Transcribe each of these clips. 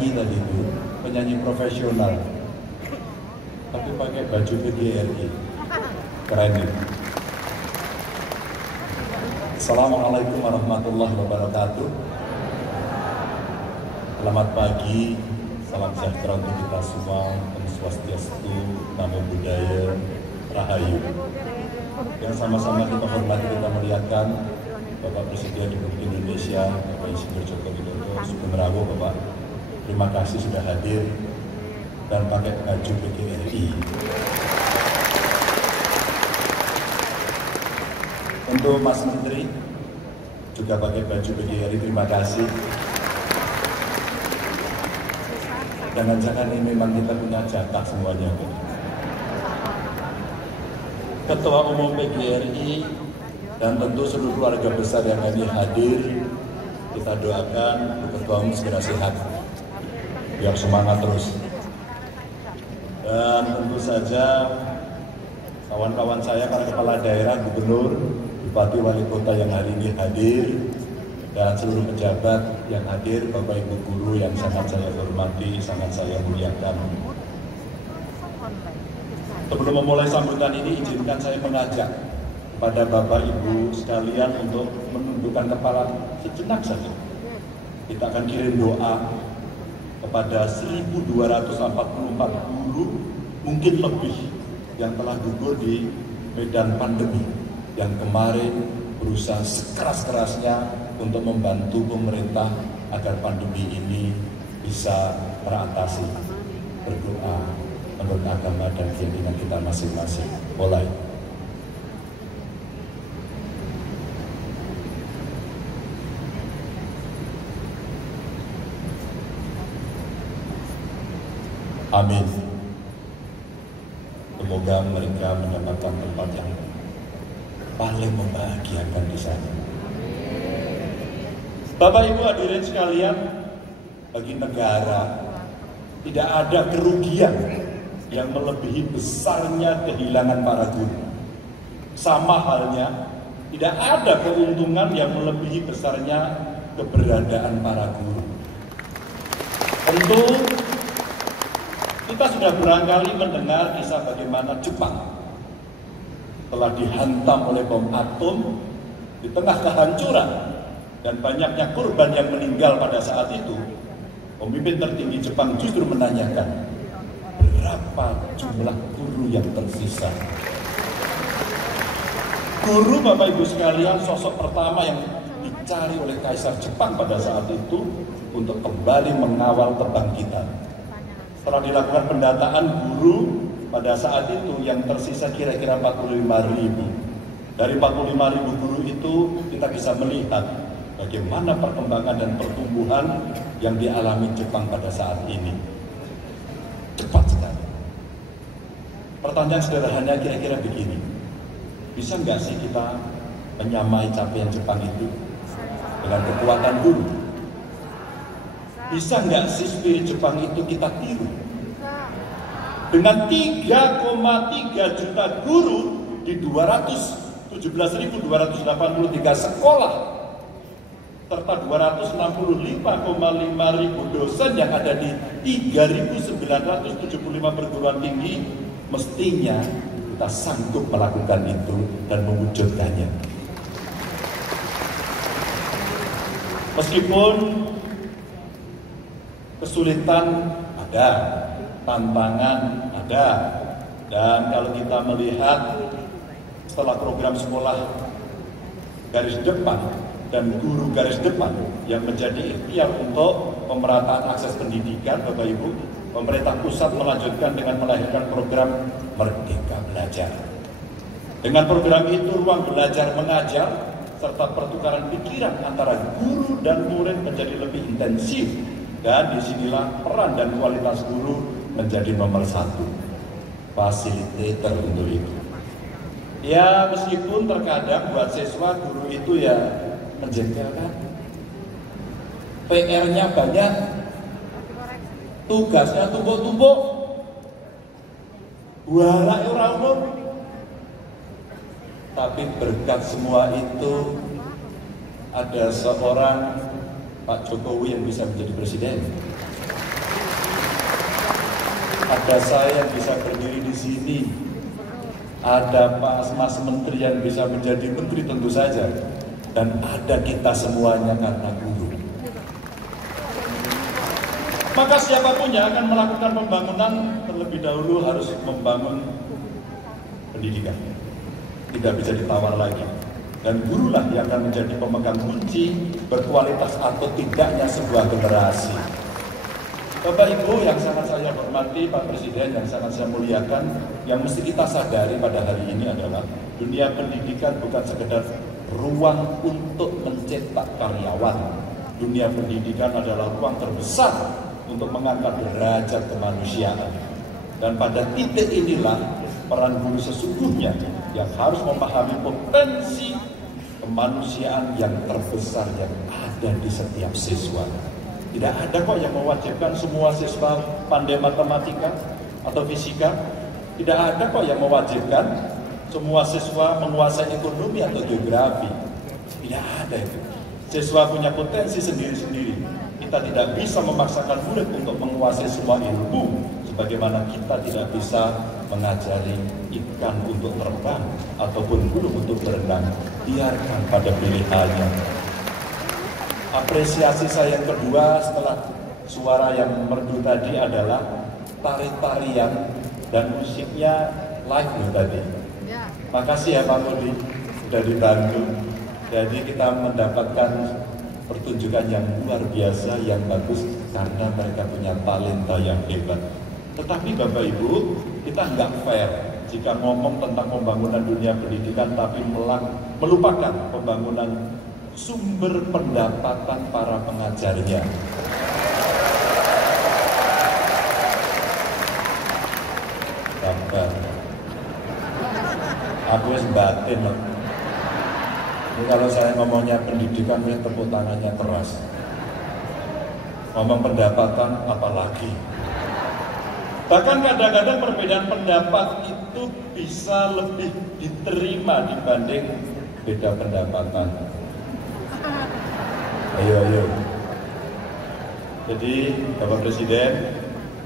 penyanyi tadi itu, penyanyi profesional, tapi pakai baju PGRI, keren nih. Assalamualaikum warahmatullahi wabarakatuh. Selamat pagi, salam sejahtera untuk kita semua, Om Swastiastu, Namo Buddhaya, Rahayu. Yang sama-sama kita hormati, kita muliakan Bapak Presiden Republik Indonesia, Bapak Insinyur Joko Widodo, Sugeng Rawo, Bapak. Terima kasih sudah hadir dan pakai baju PGRI. Untuk Mas Menteri juga pakai baju PGRI, terima kasih. Jangan-jangan ini memang kita punya jatah semuanya. Ketua Umum PGRI dan tentu seluruh keluarga besar yang ini hadir, kita doakan Ketua Umum segera sehat, biar semangat terus. Dan tentu saja kawan-kawan saya, para kepala daerah, gubernur, bupati, wali kota yang hari ini hadir, dan seluruh pejabat yang hadir, Bapak Ibu guru yang sangat saya hormati, sangat saya muliakan. Sebelum memulai sambutan ini, izinkan saya mengajak pada Bapak Ibu sekalian untuk menundukkan kepala sejenak saja. Kita akan kirim doa kepada 1.244 guru, mungkin lebih, yang telah gugur di medan pandemi, yang kemarin berusaha sekeras-kerasnya untuk membantu pemerintah agar pandemi ini bisa teratasi. Berdoa menurut agama dan keyakinan kita masing-masing. Mulai. Amin. Semoga mereka mendapatkan tempat yang paling membahagiakan di sana. Bapak Ibu hadirin sekalian, bagi negara tidak ada kerugian yang melebihi besarnya kehilangan para guru. Sama halnya, tidak ada keuntungan yang melebihi besarnya keberadaan para guru. Tentu kita sudah berkali mendengar kisah bagaimana Jepang telah dihantam oleh bom atom di tengah kehancuran dan banyaknya korban yang meninggal pada saat itu. Pemimpin tertinggi Jepang justru menanyakan, berapa jumlah guru yang tersisa? Guru, Bapak Ibu sekalian, sosok pertama yang dicari oleh Kaisar Jepang pada saat itu untuk kembali mengawal kebangkitan. Setelah dilakukan pendataan guru pada saat itu yang tersisa kira-kira 45.000. Dari 45.000 guru itu kita bisa melihat bagaimana perkembangan dan pertumbuhan yang dialami Jepang pada saat ini. Cepat sekali. Pertanyaan sederhana kira-kira begini. Bisa nggak sih kita menyamai capaian Jepang itu dengan kekuatan guru? Bisa nggak sih spirit Jepang itu kita tiru? Dengan 3,3 juta guru di 217.283 sekolah serta 265,5 ribu dosen yang ada di 3.975 perguruan tinggi, mestinya kita sanggup melakukan itu dan mewujudkannya. Meskipun kesulitan ada, tantangan ada, dan kalau kita melihat setelah program sekolah garis depan dan guru garis depan yang menjadi ikhtiar untuk pemerataan akses pendidikan, Bapak Ibu, pemerintah pusat melanjutkan dengan melahirkan program Merdeka Belajar. Dengan program itu ruang belajar mengajar serta pertukaran pikiran antara guru dan murid menjadi lebih intensif, dan disinilah peran dan kualitas guru menjadi nomor satu, fasilitator untuk itu. Ya, meskipun terkadang buat siswa guru itu ya menjengkelkan, PR-nya banyak, tugasnya tumpuk-tumpuk, walak ora umum. Tapi berkat semua itu ada seorang Pak Jokowi yang bisa menjadi presiden. ada saya yang bisa berdiri di sini, ada Mas Menteri yang bisa menjadi menteri tentu saja, dan ada kita semuanya karena guru. Maka siapapun yang akan melakukan pembangunan terlebih dahulu harus membangun pendidikan. Tidak bisa ditawar lagi. Dan gurulah yang akan menjadi pemegang kunci berkualitas atau tidaknya sebuah generasi. Bapak Ibu yang sangat saya hormati, Pak Presiden yang sangat saya muliakan, yang mesti kita sadari pada hari ini adalah dunia pendidikan bukan sekedar ruang untuk mencetak karyawan. Dunia pendidikan adalah ruang terbesar untuk mengangkat derajat kemanusiaan. Dan pada titik inilah peran guru sesungguhnya yang harus memahami potensi kemanusiaan yang terbesar yang ada di setiap siswa. Tidak ada kok yang mewajibkan semua siswa pandai matematika atau fisika. Tidak ada kok yang mewajibkan semua siswa menguasai ekonomi atau geografi. Tidak ada itu. Siswa punya potensi sendiri-sendiri. Kita tidak bisa memaksakan murid untuk menguasai semua ilmu, sebagaimana kita tidak bisa mengajari ikan untuk terbang ataupun burung untuk berenang. Biarkan pada pilihannya. Apresiasi saya yang kedua setelah suara yang merdu tadi adalah tari-tarian dan musiknya live loh tadi. Makasih ya Pak Mudi, sudah dibantu. Jadi kita mendapatkan pertunjukan yang luar biasa, yang bagus karena mereka punya talenta yang hebat. Tetapi Bapak Ibu, kita nggak fair jika ngomong tentang pembangunan dunia pendidikan tapi melupakan pembangunan sumber pendapatan para pengajarnya. Sabar. Aku wis batin loh. Ini kalau saya ngomongnya pendidikan, tepuk tangannya keras. Ngomong pendapatan apalagi. Bahkan kadang-kadang perbedaan pendapat itu bisa lebih diterima dibanding beda pendapatan. Ayo. Jadi Bapak Presiden,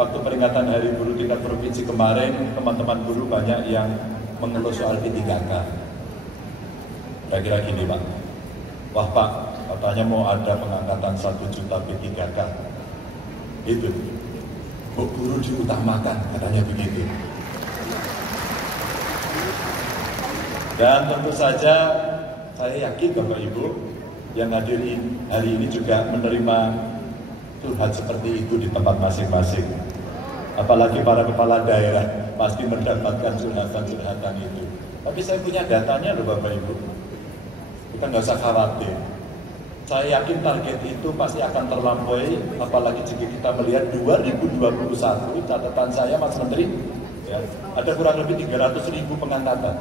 waktu peringatan Hari Guru tingkat provinsi kemarin, teman-teman guru banyak yang mengeluh soal P3K. Kira-kira gini Pak, wah Pak, katanya mau ada pengangkatan 1 juta P3K. Itu, Bu guru diutamakan, katanya begitu. Dan tentu saja saya yakin Bapak Ibu yang hadir hari ini juga menerima curhat seperti itu di tempat masing-masing. Apalagi para kepala daerah pasti mendapatkan curhatan-curhatan itu. Tapi saya punya datanya loh Bapak Ibu. Kita nggak usah khawatir. Saya yakin target itu pasti akan terlampaui, apalagi jika kita melihat 2021, catatan saya Mas Menteri, ya, ada kurang lebih 300.000 pengangkatan.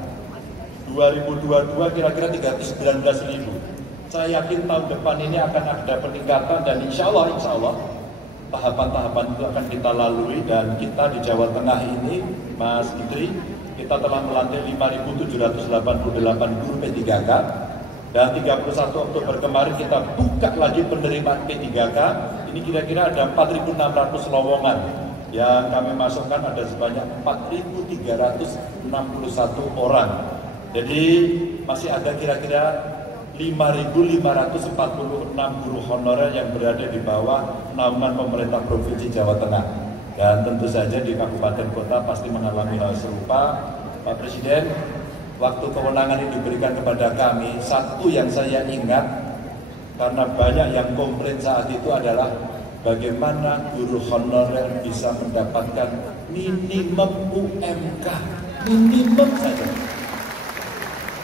2022 kira-kira 319.000. Saya yakin tahun depan ini akan ada peningkatan dan insya Allah tahapan-tahapan itu akan kita lalui dan kita di Jawa Tengah ini, Mas Menteri, kita telah melantik 5.788 guru P3K dan 31 Oktober kemarin kita buka lagi penerimaan P3K. Ini kira-kira ada 4.600 lowongan yang kami masukkan, ada sebanyak 4.361 orang. Jadi masih ada kira-kira 5.546 guru honorer yang berada di bawah naungan pemerintah Provinsi Jawa Tengah. Dan tentu saja di kabupaten kota pasti mengalami hal serupa. Pak Presiden, waktu kewenangan ini diberikan kepada kami, satu yang saya ingat, karena banyak yang komplain saat itu adalah bagaimana guru honorer bisa mendapatkan minimum UMK, minimum saja.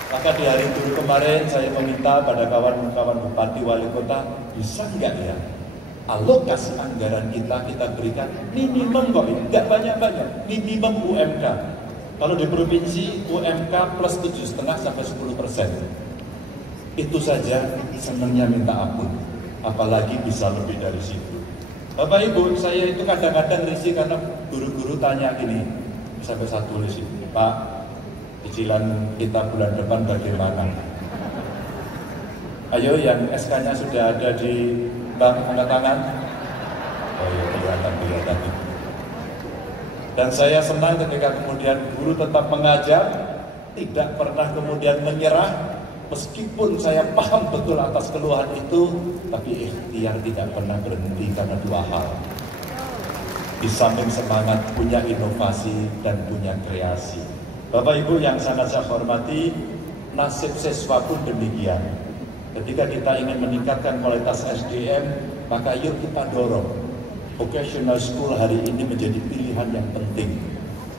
Maka di hari Guru kemarin saya meminta pada kawan-kawan bupati wali kota, bisa nggak ya alokasi anggaran kita berikan minimum kok, nggak banyak-banyak, minimum UMK. Kalau di provinsi UMK plus 7,5 sampai 10%. Itu saja senangnya minta ampun, apalagi bisa lebih dari situ. Bapak Ibu, saya itu kadang-kadang risih karena guru-guru tanya gini, sampai saya tulis ini, Pak, cicilan kita bulan depan bagaimana? Ayo yang SK-nya sudah ada di bank, angkat tangan. Oh iya, kelihatan. Dan saya senang ketika kemudian guru tetap mengajar, tidak pernah kemudian menyerah, meskipun saya paham betul atas keluhan itu, tapi ikhtiar tidak pernah berhenti karena dua hal. Di samping semangat punya inovasi dan punya kreasi. Bapak Ibu yang sangat saya hormati, nasib siswa pun demikian. Ketika kita ingin meningkatkan kualitas SDM, maka yuk kita dorong. Vocational School hari ini menjadi pilihan yang penting.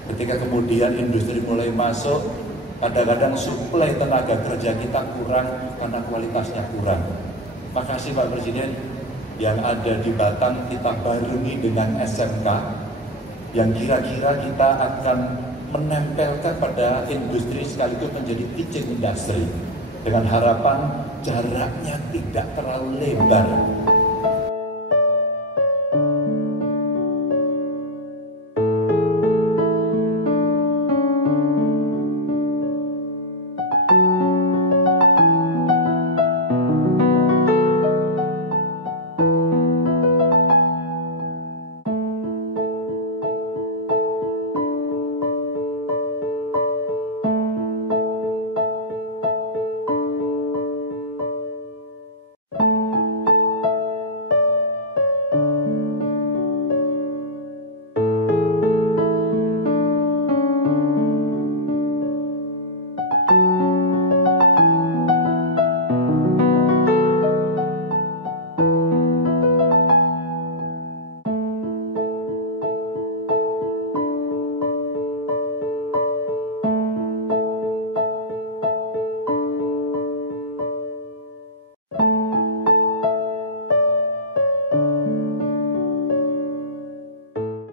Ketika kemudian industri mulai masuk, kadang-kadang suplai tenaga kerja kita kurang karena kualitasnya kurang. Makasih Pak Presiden, yang ada di Batang kita barengi dengan SMK, yang kira-kira kita akan menempelkan pada industri sekaligus menjadi teaching industry. Dengan harapan jaraknya tidak terlalu lebar